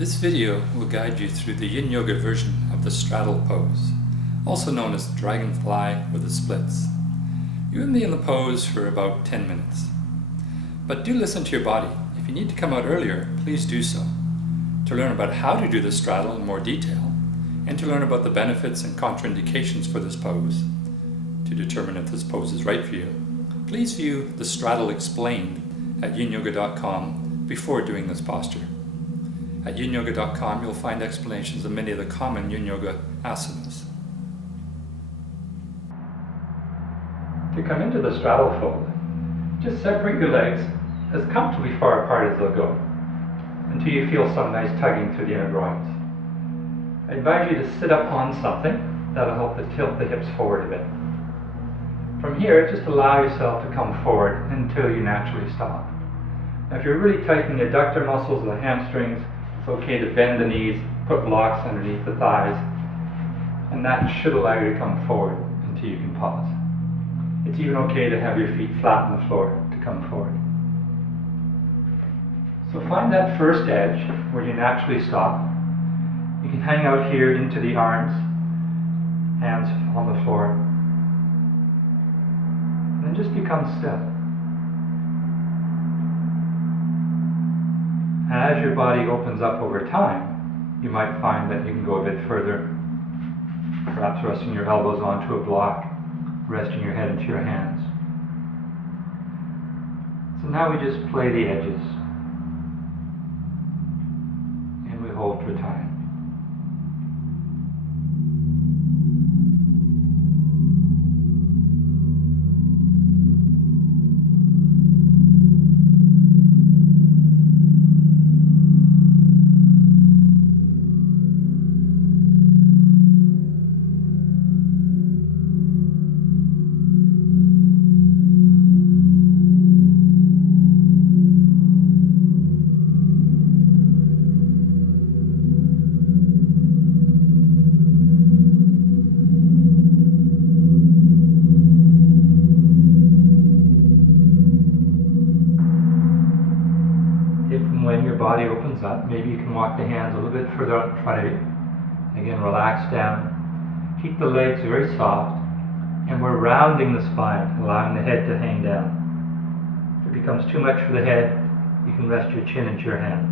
This video will guide you through the Yin Yoga version of the straddle pose, also known as Dragonfly or the splits. You will be in the pose for about 10 minutes. But do listen to your body. If you need to come out earlier, please do so. To learn about how to do the straddle in more detail, and to learn about the benefits and contraindications for this pose, to determine if this pose is right for you, please view the Straddle Explained at yinyoga.com before doing this posture. At yinyoga.com you'll find explanations of many of the common Yin Yoga asanas. To come into the straddle fold, just separate your legs as comfortably far apart as they'll go, until you feel some nice tugging through the inner groins. I advise you to sit up on something that'll help to tilt the hips forward a bit. From here, just allow yourself to come forward until you naturally stop. Now, if you're really tightening the adductor muscles of the hamstrings, it's okay to bend the knees, put blocks underneath the thighs, and that should allow you to come forward until you can pause. It's even okay to have your feet flat on the floor to come forward. So find that first edge where you naturally stop. You can hang out here into the arms, hands on the floor, and then just become still. As your body opens up over time, you might find that you can go a bit further, perhaps resting your elbows onto a block, resting your head into your hands. So now we just play the edges, and we hold for time. When your body opens up, maybe you can walk the hands a little bit further out in front of you. Again, relax down. Keep the legs very soft. And we're rounding the spine, allowing the head to hang down. If it becomes too much for the head, you can rest your chin into your hands.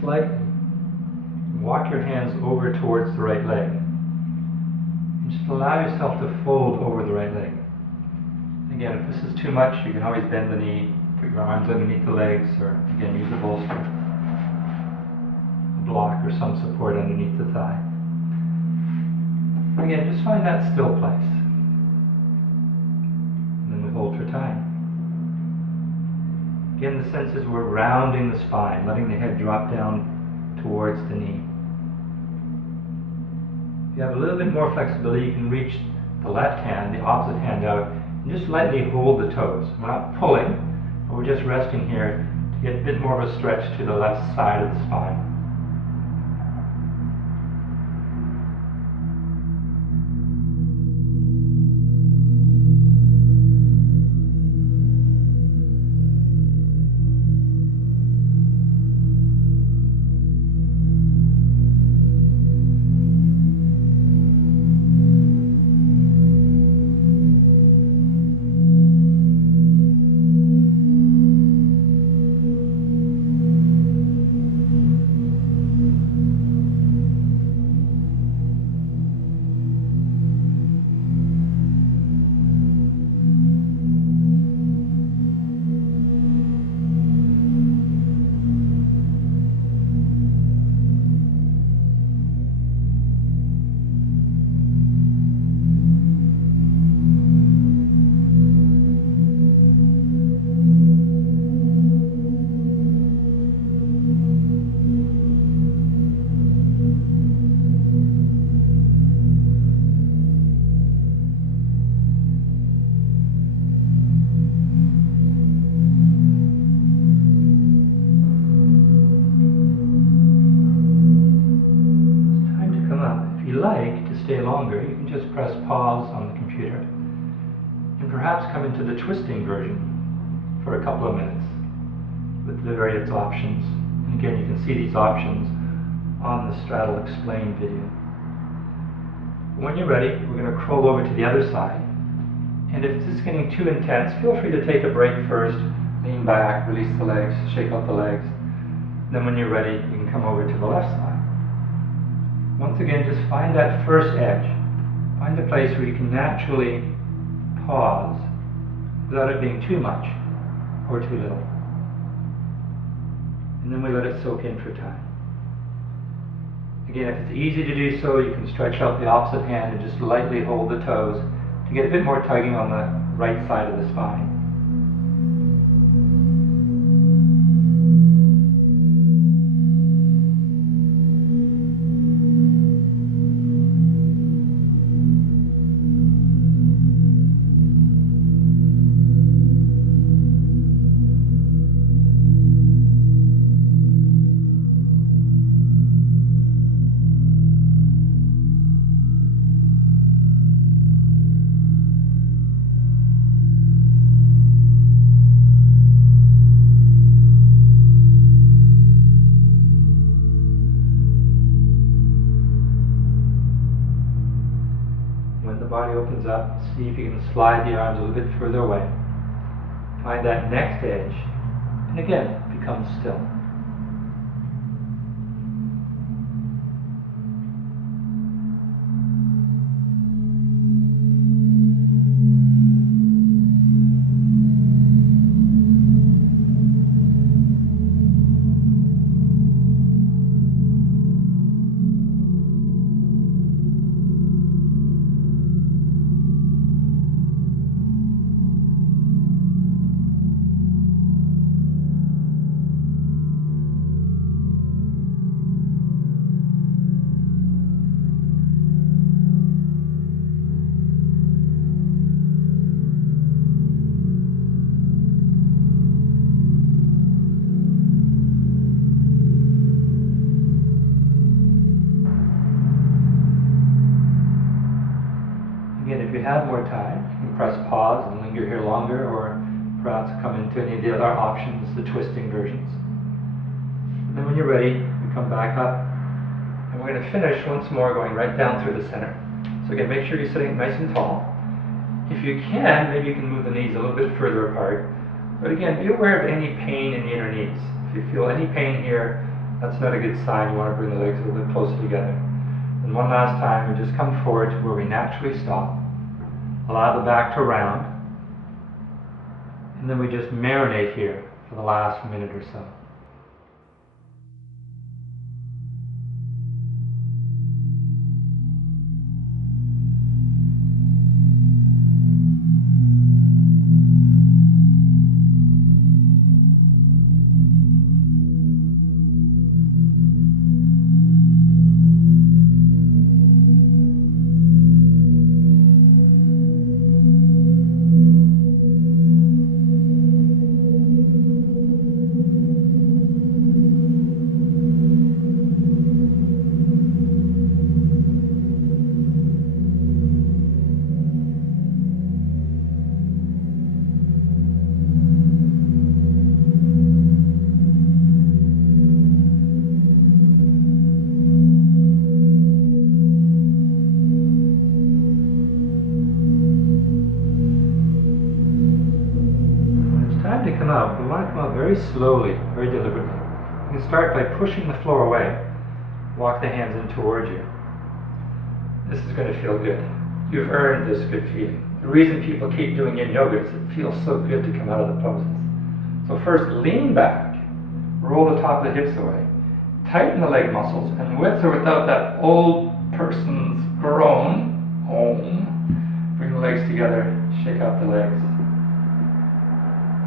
Slightly. Walk your hands over towards the right leg. And just allow yourself to fold over the right leg. Again, if this is too much, you can always bend the knee, put your arms underneath the legs, or again, use a bolster, a block, or some support underneath the thigh. Again, just find that still place. And then we hold for time. Again, the sense is we're rounding the spine, letting the head drop down towards the knee. If you have a little bit more flexibility, you can reach the left hand, the opposite hand out, and just lightly hold the toes. We're not pulling, but we're just resting here to get a bit more of a stretch to the left side of the spine. stay longer, you can just press pause on the computer and perhaps come into the twisting version for a couple of minutes with the various options. And again, you can see these options on the Straddle Explained video. When you're ready, we're going to crawl over to the other side. And if this is getting too intense, feel free to take a break first, lean back, release the legs, shake out the legs. Then when you're ready, you can come over to the left side. Once again, just find that first edge. Find a place where you can naturally pause without it being too much or too little. And then we let it soak in for time. Again, if it's easy to do so, you can stretch out the opposite hand and just lightly hold the toes to get a bit more tugging on the right side of the spine. Body opens up, see if you can slide the arms a little bit further away. Find that next edge, and again, become still. Again, if you have more time, you can press pause and linger here longer, or perhaps come into any of the other options, the twisting versions. And then when you're ready, we come back up, and we're going to finish once more going right down through the center. So again, make sure you're sitting nice and tall. If you can, maybe you can move the knees a little bit further apart. But again, be aware of any pain in the inner knees. If you feel any pain here, that's not a good sign. You want to bring the legs a little bit closer together. And one last time, we just come forward to where we naturally stop. Allow the back to round. And then we just marinate here for the last minute or so. Out. We want to come out very slowly, very deliberately. You can start by pushing the floor away. Walk the hands in towards you. This is going to feel good. You've earned this good feeling. The reason people keep doing Yin Yoga is it feels so good to come out of the poses. So first, lean back. Roll the top of the hips away. Tighten the leg muscles, and with or without that old person's groan, bring the legs together, shake out the legs.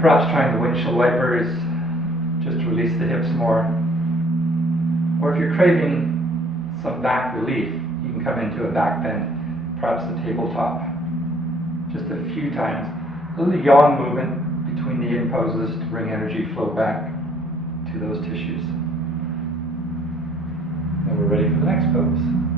Perhaps trying the windshield wipers, just to release the hips more. Or if you're craving some back relief, you can come into a back bend, perhaps the tabletop. Just a few times. A little yawn movement between the yin poses to bring energy flow back to those tissues. And we're ready for the next pose.